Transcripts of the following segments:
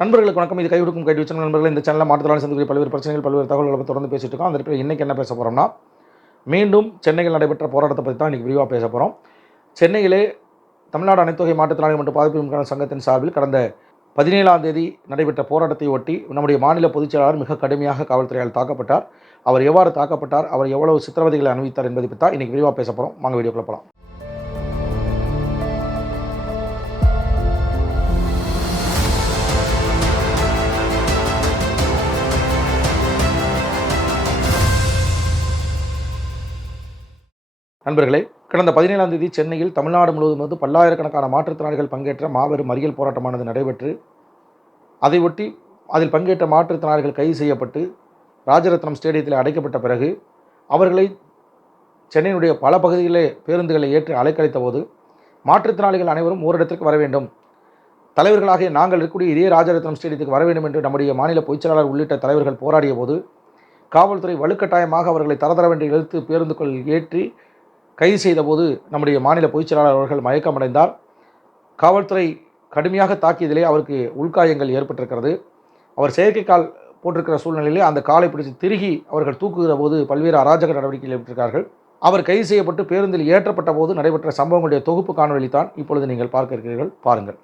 நண்பர்களுக்கு வணக்கம். இது கைவிடுக்கும் கைடு வச்ச நண்பர்கள். இந்த சேனலில் மாற்றுத்திறனாளி சந்திக்கக்கூடிய பல்வேறு பிரச்சனைகள், பல்வேறு தகவல்களை தொடர்ந்து பேசிட்டு இருக்கோம். அந்த இடத்துல இன்றைக்கி என்ன பேச போகிறோம்னா, மீண்டும் சென்னையில் நடைபெற்ற போராட்டத்தை பற்றி தான் இன்றைக்கி விரிவாக பேச போகிறோம். சென்னையிலே தமிழ்நாடு அனைத்து வகை மாற்றுத்திறனாளிகள் மற்றும் பாதிப்பு சங்கத்தின் சார்பில் கடந்த 17ஆம் தேதி நடைபெற்ற போராட்டத்தை ஒட்டி நம்முடைய மாநில பொதுச் செயலாளர் மிக கடுமையாக காவல்துறையால் தாக்கப்பட்டார். அவர் எவ்வாறு தாக்கப்பட்டார், அவர் எவ்வளவு சித்திரவதைகளை அனுபவித்தார் என்பதை பற்றி தான் இன்றைக்கி விரிவாக பேச போகிறோம். வாங்க வீடியோக்குள்ள போகலாம். நண்பர்களே, கடந்த 17ஆம் தேதி சென்னையில் தமிழ்நாடு முழுவதும் பல்லாயிரக்கணக்கான மாற்றுத்திறனாளிகள் பங்கேற்ற மாபெரும் மறியல் போராட்டமானது நடைபெற்று, அதை ஒட்டி அதில் பங்கேற்ற மாற்றுத்திறனாளிகள் கைது செய்யப்பட்டு ராஜரத்னம் ஸ்டேடியத்தில் அடைக்கப்பட்ட பிறகு அவர்களை சென்னையினுடைய பல பகுதிகளிலே பேருந்துகளை ஏற்றி அலைக்கழித்த போது, மாற்றுத்திறனாளிகள் அனைவரும் ஓரிடத்திற்கு வர வேண்டும், தலைவர்களாகிய நாங்கள் இருக்கக்கூடிய இதே ராஜரத்னம் ஸ்டேடியத்துக்கு வர வேண்டும் என்று நம்முடைய மாநில பொதுச்செயலாளர் உள்ளிட்ட தலைவர்கள் போராடிய போது, காவல்துறை வலுக்கட்டாயமாக அவர்களை தரதர வேண்டிய இழுத்து பேருந்துக்குள் ஏற்றி கைது செய்தபோது நம்முடைய மாநில பொதுச் செயலாளர் அவர்கள் மயக்கமடைந்தார். காவல்துறை கடுமையாக தாக்கியதிலே அவருக்கு உள்காயங்கள் ஏற்பட்டிருக்கிறது. அவர் செயற்கை கால் போட்டிருக்கிற சூழ்நிலையிலே அந்த காலை பிடித்து திருகி அவர்கள் தூக்குகிற போது பல்வேறு அராஜக நடவடிக்கைகள் ஏற்பட்டிருக்கிறார்கள். அவர் கைது செய்யப்பட்டு பேருந்தில் ஏற்றப்பட்ட போது நடைபெற்ற சம்பவங்களுடைய தொகுப்பு காணொலி தான் இப்பொழுது நீங்கள் பார்க்க இருக்கிறீர்கள். பாருங்கள்.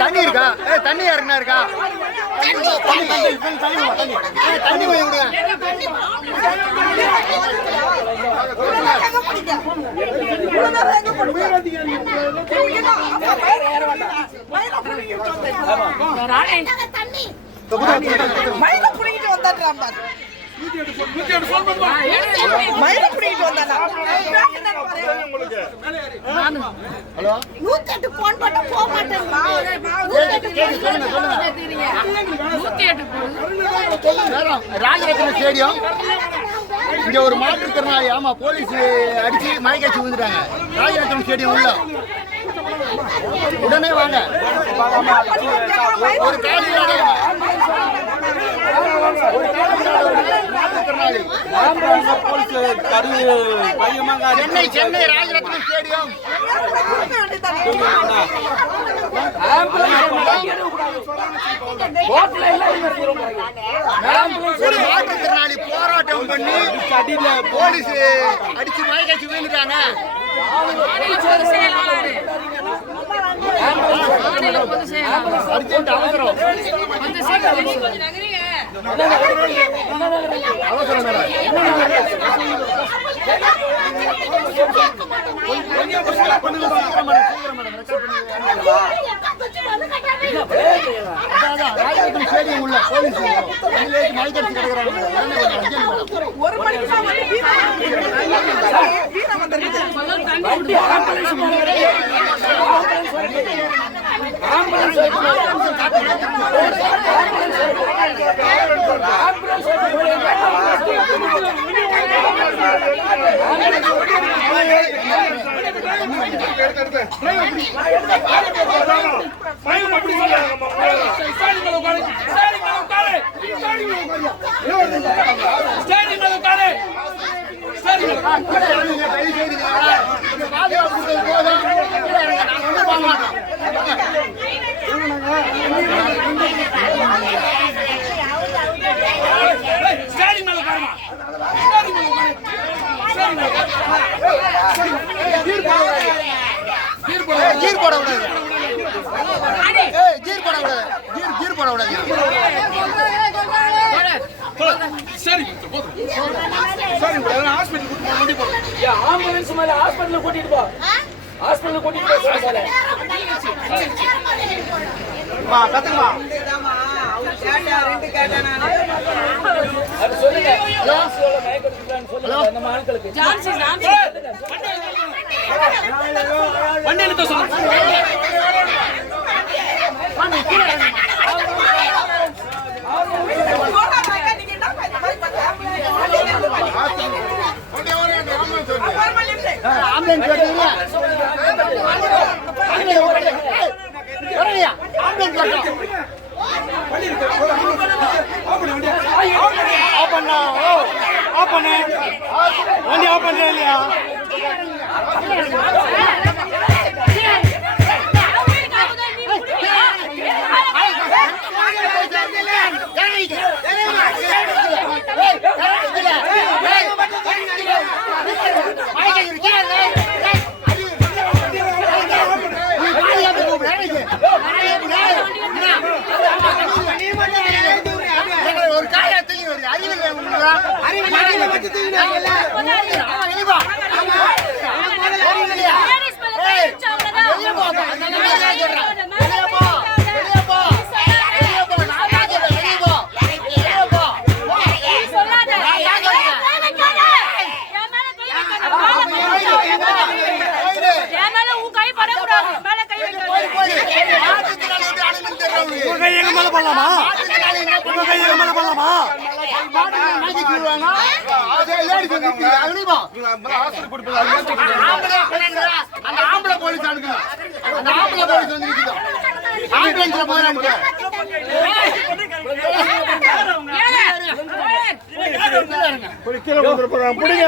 தண்ணி இருக்கா? தண்ணி யாருன்னா இருக்கா? தண்ணி ராஜரத்னம் ஸ்டேடியம் இங்க ஒரு மாற்றுத்திறனாளி ஆமா போலீஸ் அடிச்சு மயக்காச்சு விழுந்துட்டாங்க. ராஜரத்னம் ஸ்டேடியம் உள்ள உடனே வாங்க. ஒரு காலி சென்னை ராஜரத்னம் ஸ்டேடியம் ஒரு மாற்றுத்திறனாளி போராட்டம் பண்ணி போலீஸ் அடிச்சு மயக்காச்சு விழுந்துட்டாங்க. அர்ஜென்ட் அவசரம் ராஜரத்னம் ஸ்டேடியம் உள்ள போலீஸ் மயக்கடிச்சு கிடக்குறாங்க. கீர் போடக்கூடாது, கீர் போடக்கூடாது, கீர் போடக்கூடாது. சரி ஆம்புலன்ஸ் மேல ஹாஸ்பிடல்ல கூட்டிட்டு போ, ஹாஸ்பிடல்ல கூட்டிட்டு போ. கத்துக்குமா அது சொல்லுங்க, ஜான்சியோட மயக்கத்துக்குன்னு சொல்லுங்க நம்ம ஆட்களுக்கு. வண்டி எடுத்து சொல்லுங்க. ஆம்புலன்ஸ் வருதுங்க, ஆம்புலன்ஸ் வரட்டும். வண்டி ஆஃப் பண்றேன் இல்லையா? ஒரு காயா தூக்கி வருது, அறிவியல் அந்த ஆம்பளை போலீஸ் அனுப்புங்க, அந்த ஆம்பளை போலீஸ் வந்து நிக்குது, ஆம்புலன்ஸ்ல போறாங்க. கீழே வந்து போறாங்க, புடிங்க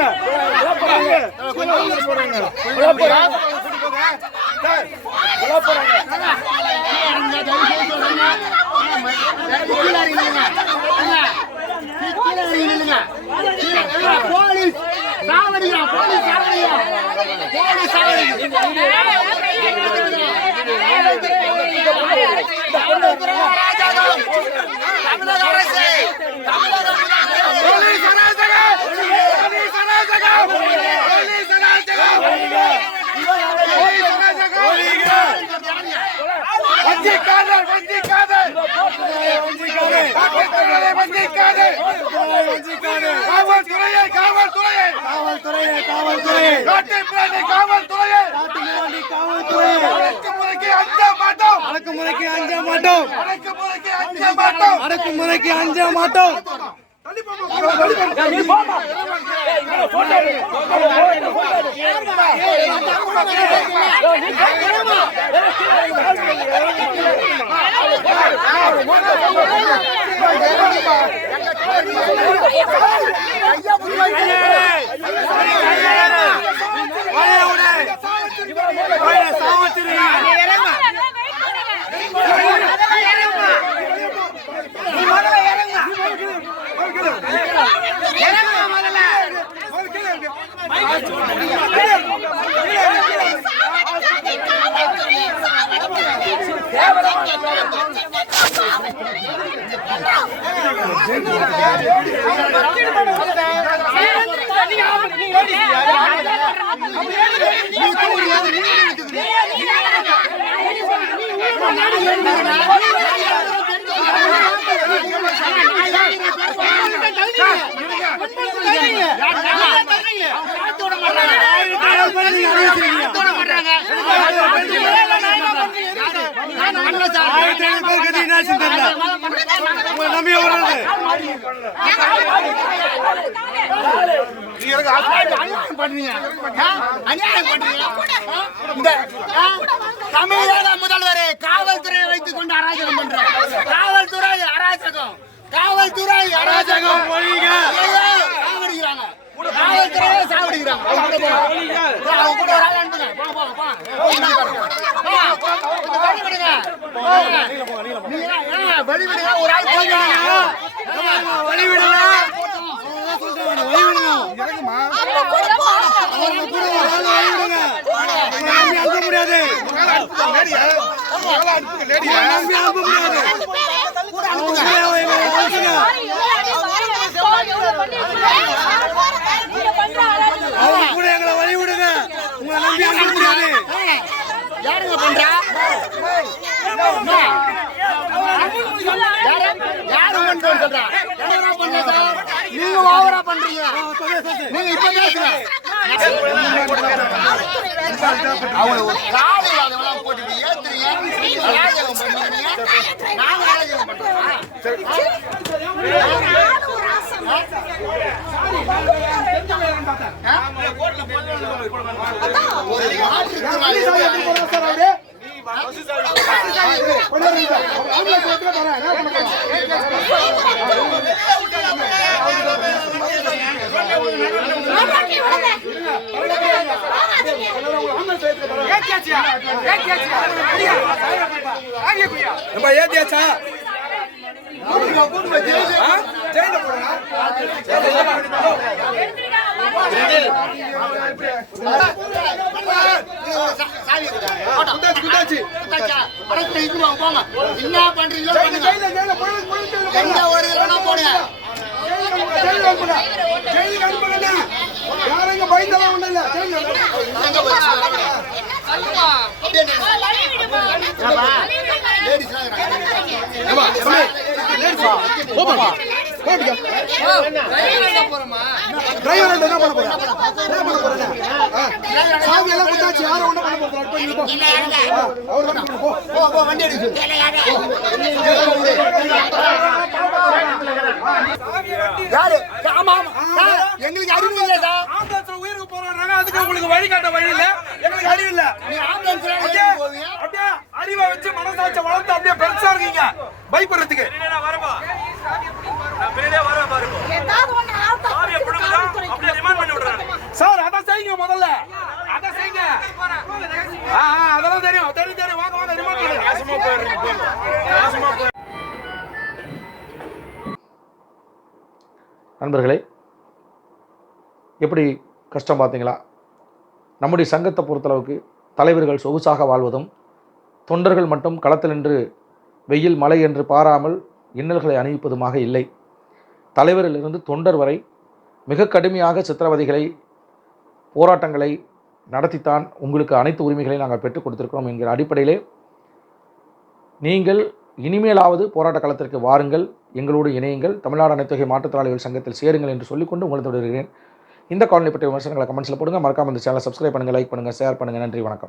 போலீஸ் சாவடியா, போலீஸ் சாவடியா, போலீஸ் சாவடியா. தமிழக அரசு, தமிழக போலீஸ் அராஜகம், போலீஸ் அராஜகம், போலீஸ் அராஜகம், போலீஸ் அராஜகம். வஞ்சிக்காதே, வஞ்சிக்காதே, வஞ்சிக்காதே, வஞ்சிக்காதே, காவல்துறையே, காவல்துறையே, காவல்துறையே, காவல்துறையே, நாட்டுப்பிராணி காவல்துறையே, நாட்டுப்பிராணி காவல்துறையே, அடக்குமுறைக்கு அஞ்ச மாட்டோம், அடக்குமுறைக்கு அஞ்ச மாட்டோம், அடக்குமுறைக்கு அஞ்ச மாட்டோம், அடக்குமுறைக்கு அஞ்ச மாட்டோம். தமிழக முதல்வரே, காவல்துறையை வைத்துக் கொண்டு அராஜகம் பண்ற, காவல்துறை அராஜகம், காவல்துறை அராஜகம், சாவடிக்கிறாங்க, காவல்துறையை சாவடிக்கிறாங்க. நீங்க ஓவரா பண்றீங்க. நீங்க இப்ப பேசுங்க. அவங்க ஒரு காலை அதெல்லாம் போட்டு ஏத்துறீங்க. ராஜகம் பண்றீங்க. நாங்க ராஜகம் பண்றோம். என்ன பண்றீங்களோ எந்த ஒரு இதுனா போடுங்க. யாரைங்க பயந்தெல்லாம் ஒண்ணு இல்ல. டிரைவர் என்ன பண்ண போறா? என்ன பண்ண போறா? சாவி எல்லாம் குத்தாச்சு. யாரும் ஒண்ணு பண்ண போறா? அவர் வந்து போ போ வண்டி எடுத்து. யாரு? ஆமா எங்களுக்கு அறிவு இல்ல சார். ஆம்புலன்ஸ்ல உயிருக்கு போறாங்க. அதுக்கு உங்களுக்கு வழி காட்ட வழி இல்ல. எங்களுக்கு அறிவு இல்ல. நீ ஆம்புலன்ஸ்ல போவீங்க. அப்படியே அறிவை வச்சு மனசாட்சி வளர்த்து அப்படியே பெருசா இருக்கீங்க. பயப்படுறதுக்கு. நான் வரமா. நான் பின்னாடியே வர பாருங்க. ஏதாவது ஒண்ணு ஆட்டோ. சாவியை புடுங்கடா. அப்படியே ரிமாண்ட் பண்ணி விடுறாங்க. சார் அத செய்யுங்க முதல்ல. அத செய்யுங்க. அதெல்லாம் தெரியும். தெரியும். வாங்க வாங்க ரிமாண்ட் பண்ணுங்க. நாசமா போயிடுறீங்க. நாசமா போய் நண்பர்களே, எப்படி கஷ்டம் பார்த்தீங்களா? நம்முடைய சங்கத்தை பொறுத்தளவுக்கு தலைவர்கள் சொகுசாக வாழ்வதும், தொண்டர்கள் மட்டும் களத்தில் நின்று வெயில் மழை என்று பாராமல் இன்னல்களை அணிவிப்பதுமாக இல்லை. தலைவரிலிருந்து தொண்டர் வரை மிக கடுமையாக சித்திரவதைகளை, போராட்டங்களை நடத்தித்தான் உங்களுக்கு அனைத்து உரிமைகளையும் நாங்கள் பெற்றுக் கொடுத்திருக்கிறோம் என்கிற அடிப்படையிலே நீங்கள் இனிமேலாவது போராட்ட களத்திற்கு வாருங்கள், எங்களோடு இணையுங்கள், தமிழ்நாடு அனைத்துவகை மாற்றுத்திறனாளிகள் சங்கத்தில் சேருங்கள் என்று சொல்லிக்கொண்டு உங்களை தொடர்கிறேன். இந்த காலனி பற்றிய விமர்சனங்களை கமெண்ட்ஸில் போடுங்க. மறக்காம இந்த சேனலை சப்ஸ்கிரைப் பண்ணுங்கள், லைக் பண்ணுங்கள், ஷேர் பண்ணுங்கள். நன்றி, வணக்கம்.